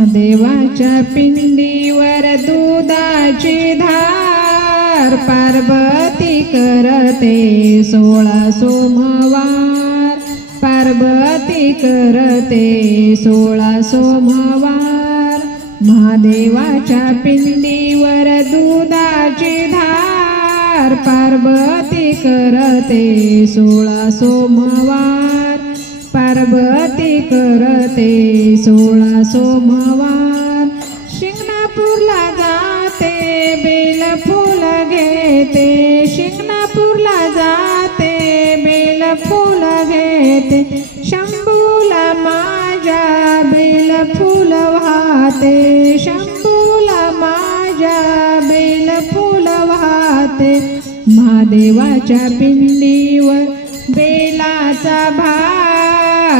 महादेवाच्या पिंडीवर दुधाची धार पार्वती करते सोळा सोमवार. पार्वती करते सोळा सोमवार. महादेवाच्या पिंडीवर दुधाची धार पार्वती करते सोळा सोमवार. पार्वती करते सोळा सोमवार. शिंगणापूरला जाते बेल फुल घेते. शिंगणापूरला जाते बेल फुल घेते. शंभूला माझ्या बेल फुल वाहते. शंभूला माझ्या बेल फुल वाहते. महादेवाच्या पिंडीवर बेलाचा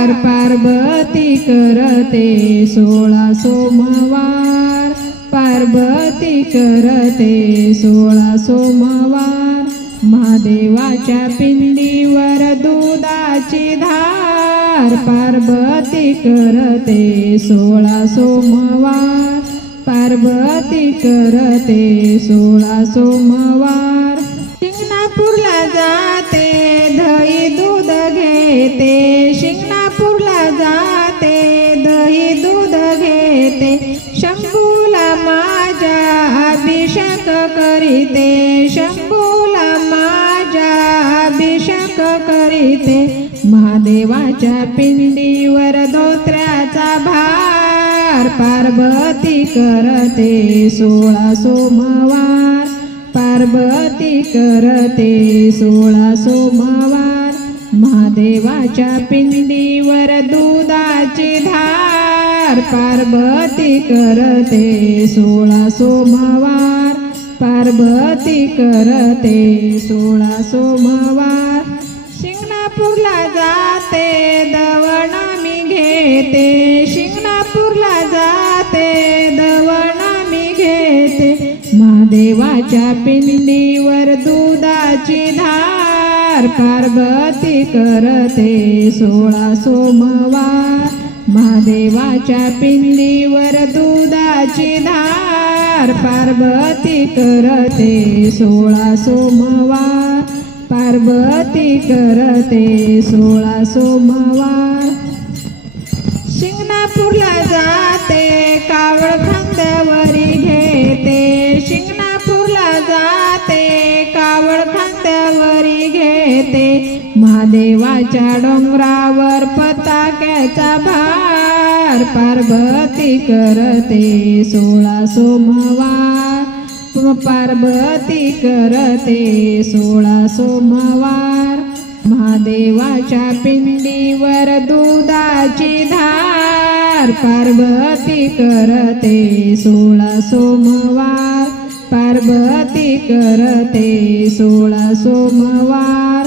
पार पार्वती करते सोळा सोमवार. पार्वती करते सोळा सोमवार. महादेवाच्या पिंडीवर दुधाची धार. पार्वती करते सोळा सोमवार. पार्वती करते सोळा सोमवार. शिंगणापूरला जाते दही दूध घेते. करीते. शंभूला माझ्या अभिषेक करीते. शंभूला माझ्या अभिषेक करीते. महादेवाच्या पिंडीवर धोत्र्याचा भार पार्वती करते. सोळा सोमवार पार्वती करते. सोळा सोमवार महादेवाच्या पिंडीवर दुधाची धार पार्वती करते सोळा सोमवार. पार्वती करते सोळा सोमवार. शिंगणापूरला जाते दवण मी घेते. शिंगणापूरला जाते दवण मी घेते. महादेवाच्या पिंडीवर दुधाची धार पार्वती करते सोळा सोमवार. महादेवाच्या पिंडीवर दुधाची धार पार्वती करते. सोळा सोमवार पार्वती करते. सोळा सोमवार. शिंगणापूरला जाते कावळ खांद्या येते. महादेवाच्या डोंगरावर पताक्याचा भार पार्वती करते. सोळा सोमवार पार्वती करते. सोळा सोमवार महादेवाच्या पिंडीवर दुधाची धार पार्वती करते. सोळा सोमवार पार्वती करते. सोळा सोमवार